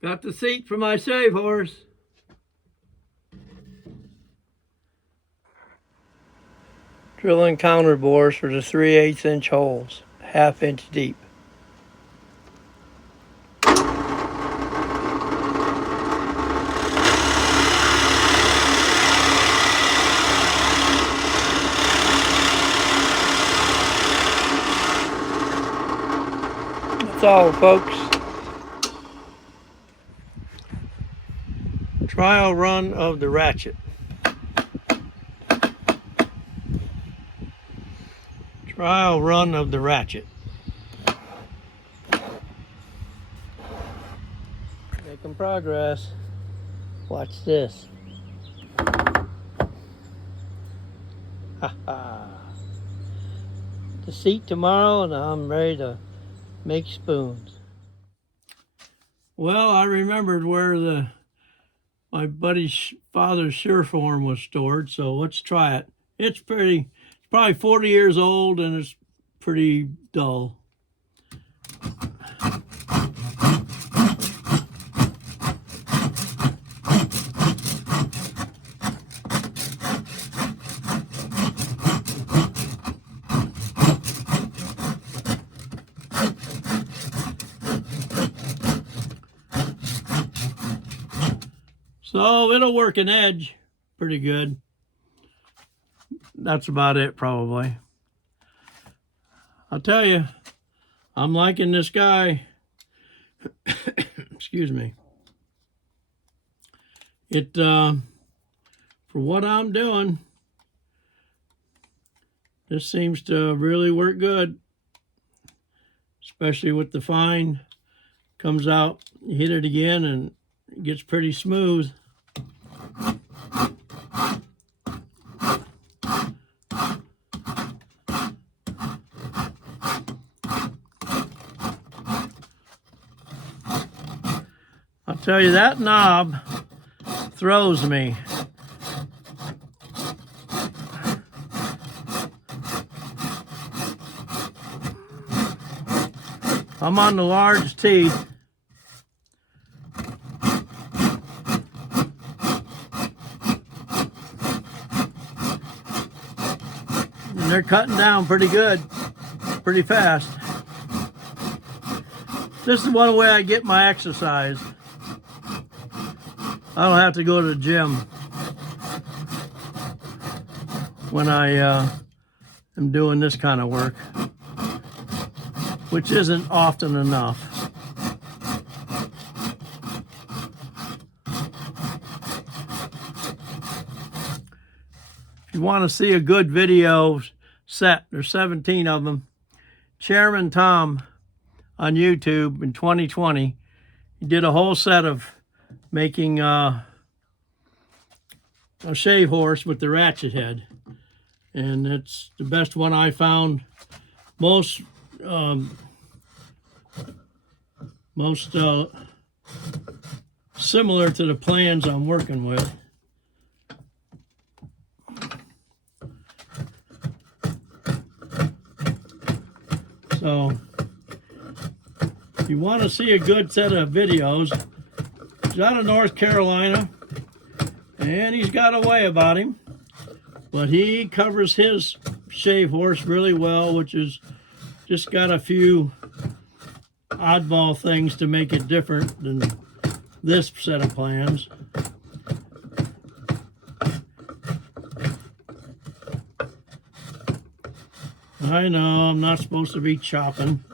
Got the seat for my save horse. Drilling counter bores for the 3/8 inch holes, 1/2 inch deep. That's all, folks. Trial run of the ratchet. Trial run of the ratchet. Making progress. Watch this. Ha ha. The seat tomorrow and I'm ready to make spoons. Well, I remembered where my buddy's father's Surform was stored, so let's try it. It's probably 40 years old and it's pretty dull. So it'll work an edge pretty good. That's about it, probably. I'll tell you, I'm liking this guy. Excuse me. It, for what I'm doing, this seems to really work good. Especially with the fine. Comes out, you hit it again, and it gets pretty smooth. tell you, that knob throws me. I'm on the large teeth. And they're cutting down pretty good, pretty fast. This is one way I get my exercise. I don't have to go to the gym when I am doing this kind of work, which isn't often enough. If you want to see a good video set, there's 17 of them. Chairman Tom on YouTube in 2020, he did a whole set of making a shave horse with the ratchet head, and it's the best one I found. Most similar to the plans I'm working with. So if you want to see a good set of videos, he's out of North Carolina, and he's got a way about him, but he covers his shave horse really well, which is just got a few oddball things to make it different than this set of plans. I know I'm not supposed to be chopping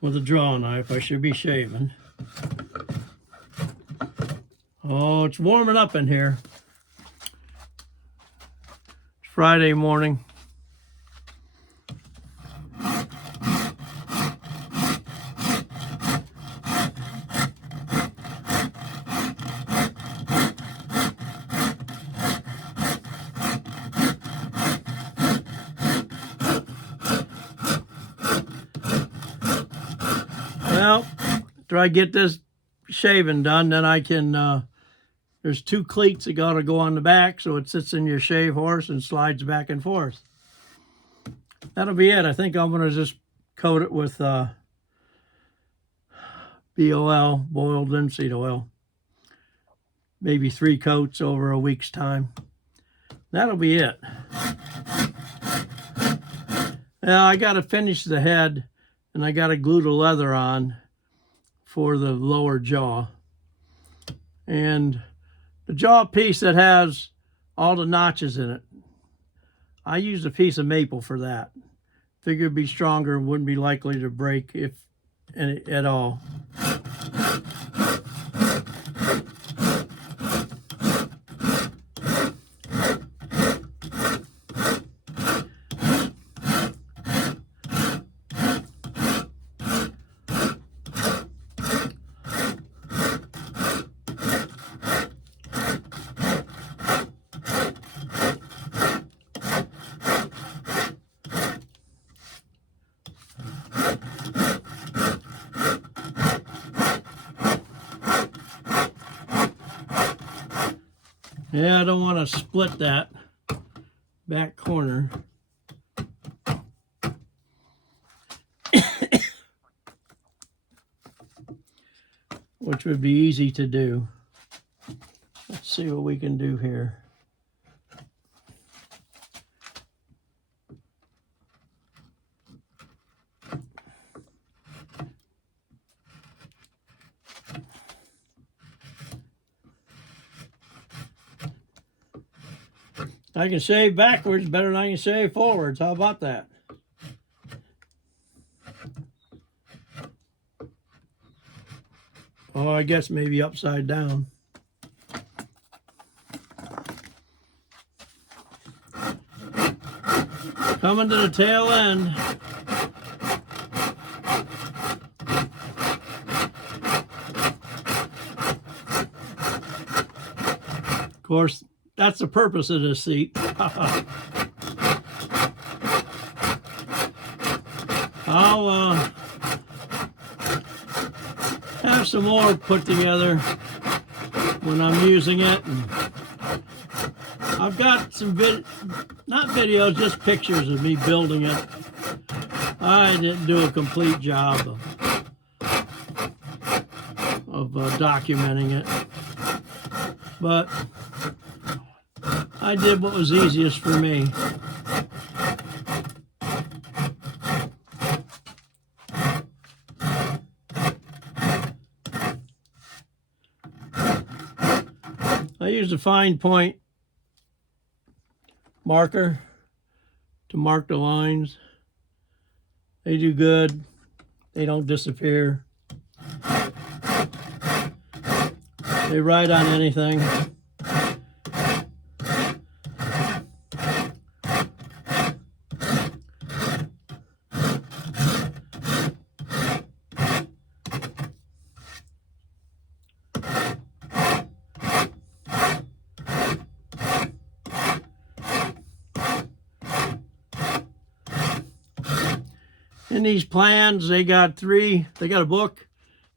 with a draw knife. I should be shaving. Oh, it's warming up in here. It's Friday morning. Well, after I get this shaving done, then I can, there's two cleats that got to go on the back, so it sits in your shave horse and slides back and forth. That'll be it. I think I'm going to just coat it with BOL, boiled linseed oil. Maybe 3 coats over a week's time. That'll be it. Now I got to finish the head, and I got to glue the leather on for the lower jaw. And the jaw piece that has all the notches in it, I used a piece of maple for that. Figured it'd be stronger, wouldn't be likely to break if at all. Yeah, I don't want to split that back corner. Which would be easy to do. Let's see what we can do here. I can shave backwards better than I can shave forwards. How about that? Oh, I guess maybe upside down. Coming to the tail end. Of course, that's the purpose of this seat. I'll have some more put together when I'm using it. And I've got some not videos, just pictures of me building it. I didn't do a complete job of documenting it, but I did what was easiest for me. I used a fine point marker to mark the lines. They do good. They don't disappear. They write on anything. In these plans, they got a book,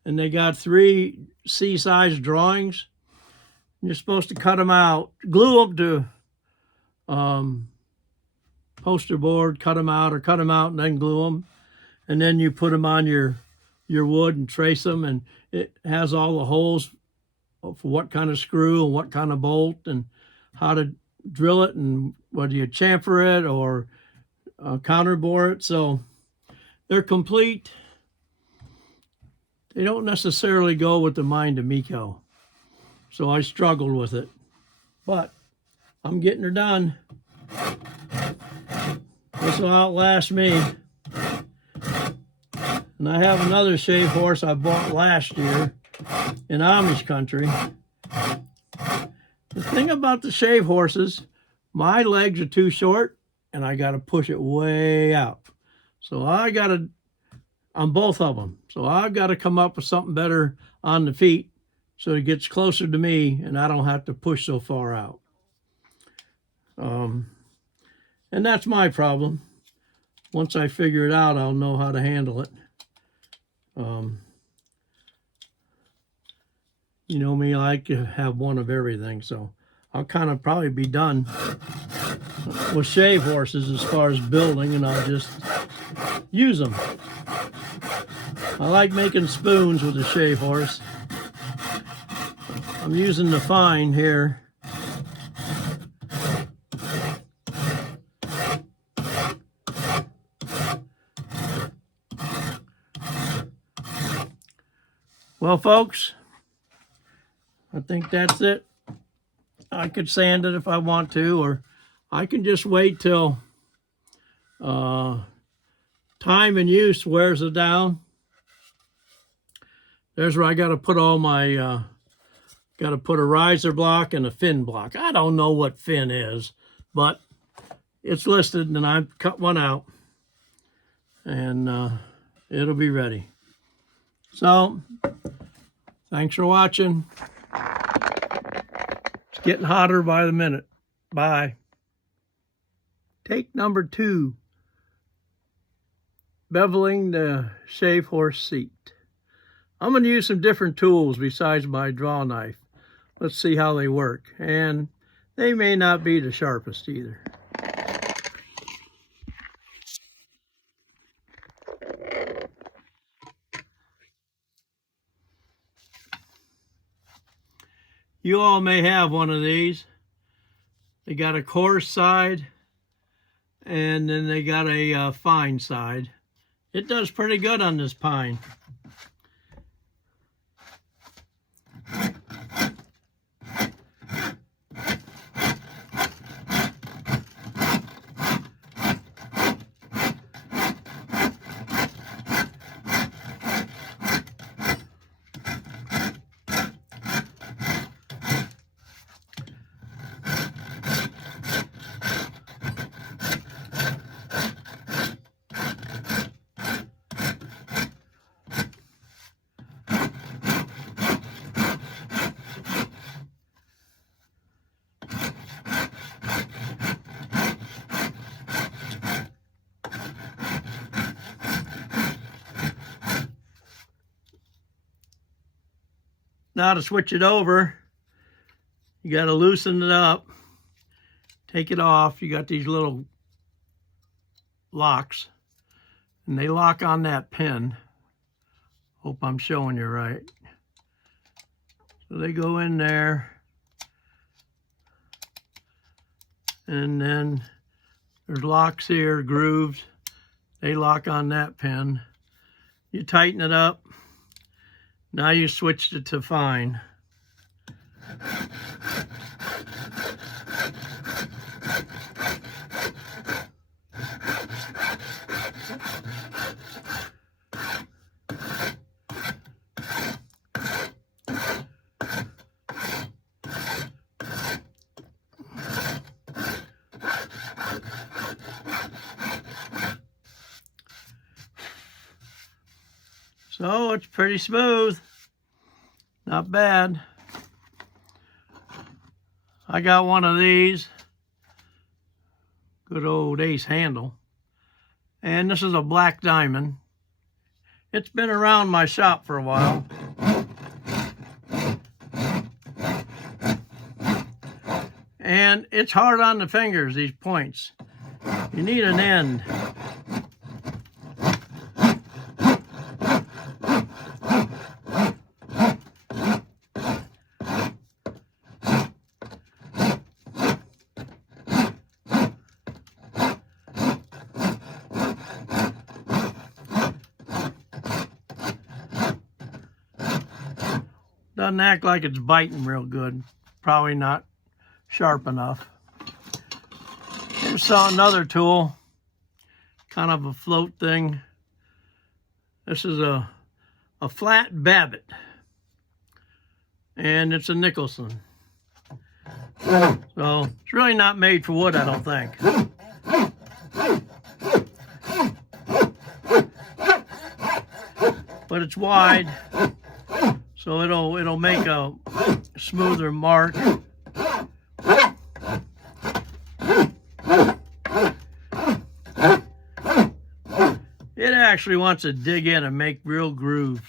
and they got 3 C-size drawings. You're supposed to cut them out, glue them to poster board, cut them out and then glue them. And then you put them on your wood and trace them, and it has all the holes for what kind of screw and what kind of bolt and how to drill it and whether you chamfer it or counterbore it. So they're complete. They don't necessarily go with the Mind of Miko. So I struggled with it. But I'm getting her done. This will outlast me. And I have another shave horse I bought last year in Amish country. The thing about the shave horses, my legs are too short and I got to push it way out. So on both of them. So I've got to come up with something better on the feet so it gets closer to me and I don't have to push so far out. And that's my problem. Once I figure it out, I'll know how to handle it. You know me, I like to have one of everything, so I'll kind of probably be done with shave horses as far as building, and I'll just use them. I like making spoons with a shave horse. I'm using the fine here. Well, folks, I think that's it. I could sand it if I want to, or I can just wait till time and use wears it down. There's where I got to put all my, got to put a riser block and a fin block. I don't know what fin is, but it's listed and I've cut one out and it'll be ready. So, thanks for watching. It's getting hotter by the minute. Bye. Take number 2. Beveling the shave horse seat. I'm going to use some different tools besides my draw knife. Let's see how they work. And they may not be the sharpest either. You all may have one of these. They got a coarse side and then they got a fine side. It does pretty good on this pine. Now to switch it over, You got to loosen it up, take it off. You got these little locks, and they lock on that pin. Hope I'm showing you right. So they go in there, and then there's locks here, grooves. They lock on that pin. You tighten it up. Now you switched it to fine. So it's pretty smooth, not bad. I got one of these, good old Ace handle, and this is a black diamond. It's been around my shop for a while. And it's hard on the fingers, these points. You need an end. Doesn't act like it's biting real good. Probably not sharp enough. Here's another tool, kind of a float thing. This is a flat Babbitt, and it's a Nicholson. So it's really not made for wood, I don't think. But it's wide, so it'll make a smoother mark. It actually wants to dig in and make real grooves.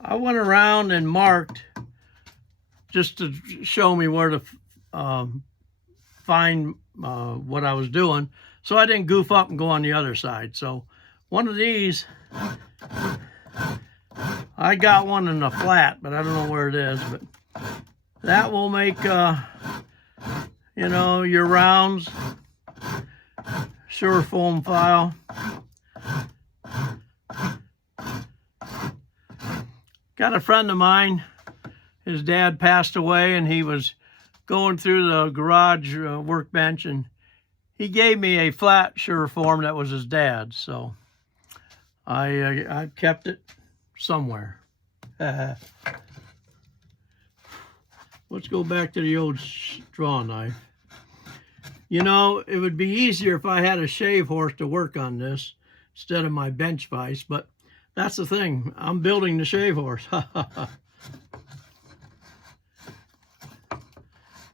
I went around and marked just to show me where to find what I was doing, so I didn't goof up and go on the other side. So one of these, I got one in the flat, but I don't know where it is. But that will make, you know, your rounds. Surfoam file. Got a friend of mine, his dad passed away, and he was going through the garage workbench, and he gave me a flat Surfoam that was his dad's, so I kept it somewhere. Let's go back to the old straw knife. You know, it would be easier if I had a shave horse to work on this instead of my bench vise, but that's the thing. I'm building the shave horse.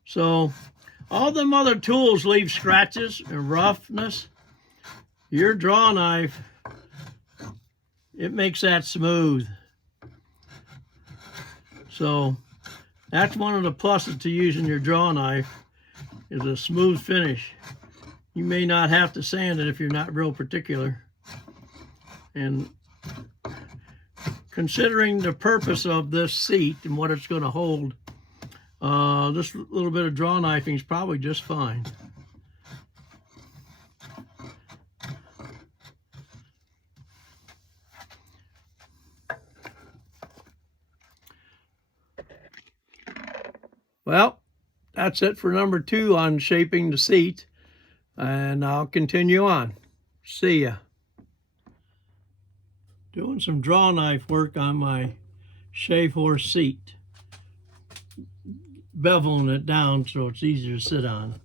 So, all them other tools leave scratches and roughness. Your draw knife, it makes that smooth. So, that's one of the pluses to using your draw knife, is a smooth finish. You may not have to sand it if you're not real particular. And considering the purpose of this seat and what it's going to hold, this little bit of draw knifing is probably just fine. Well, that's it for number 2 on shaping the seat, and I'll continue on. See ya. Doing some draw knife work on my shave horse seat. Beveling it down so it's easier to sit on.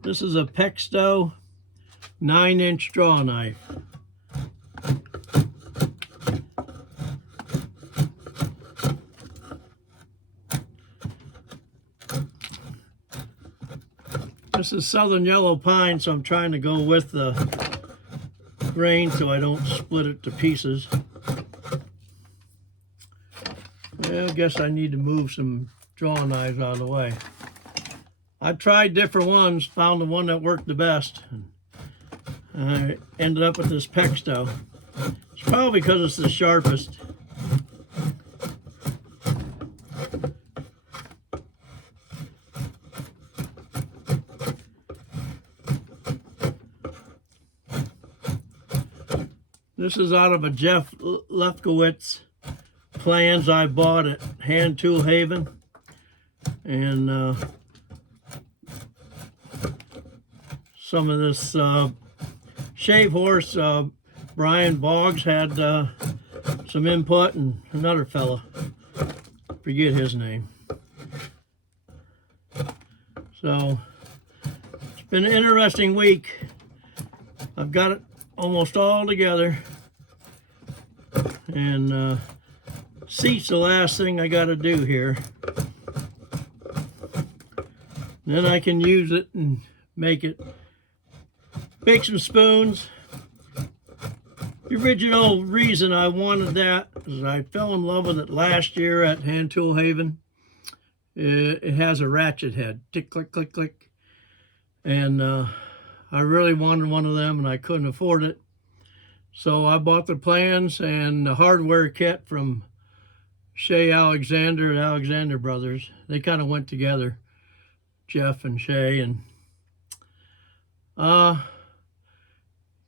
This is a Pexto 9-inch draw knife. This is Southern Yellow Pine, so I'm trying to go with the grain so I don't split it to pieces. Well, I guess I need to move some drawing knives out of the way. I've tried different ones, found the one that worked the best. I ended up with this Pexto. It's probably because it's the sharpest. This is out of a Jeff Lefkowitz plans I bought at Hand Tool Haven. And some of this shave horse, Brian Boggs had some input, and another fella, forget his name. So it's been an interesting week. I've got it almost all together, and seat's the last thing I got to do here. Then I can use it and make some spoons. The original reason I wanted that is I fell in love with it last year at Hand Tool Haven. It has a ratchet head, tick, click, click, click. And I really wanted one of them, and I couldn't afford it. So I bought the plans and the hardware kit from Shay Alexander at Alexander Brothers. They kind of went together, Jeff and Shay, and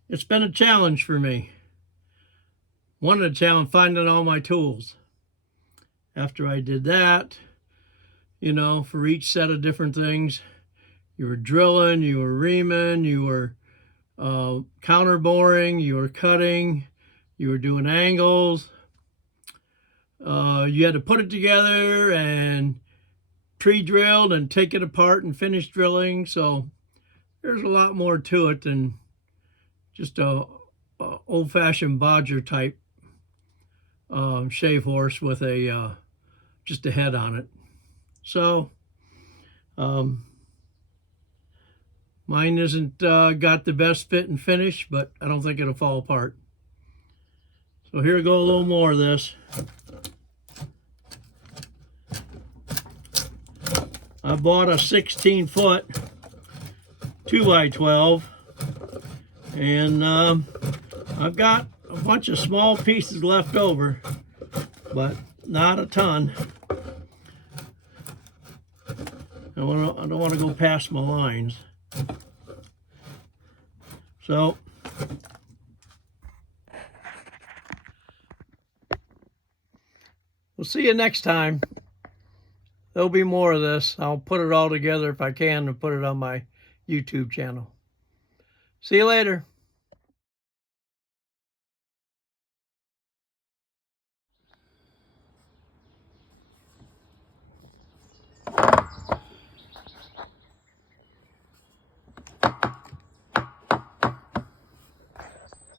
it's been a challenge for me. One of the challenge, finding all my tools. After I did that, you know, for each set of different things, you were drilling, you were reaming, you were counter boring, you were cutting, you were doing angles. You had to put it together and pre-drilled and take it apart and finish drilling. So there's a lot more to it than just a old-fashioned bodger type shave horse with a just a head on it. So mine isn't got the best fit and finish, but I don't think it'll fall apart. So here we go, a little more of this. I bought a 16-foot 2x12, and I've got a bunch of small pieces left over, but not a ton. I don't want to go past my lines. So we'll see you next time. There'll be more of this. I'll put it all together if I can and put it on my YouTube channel. See you later.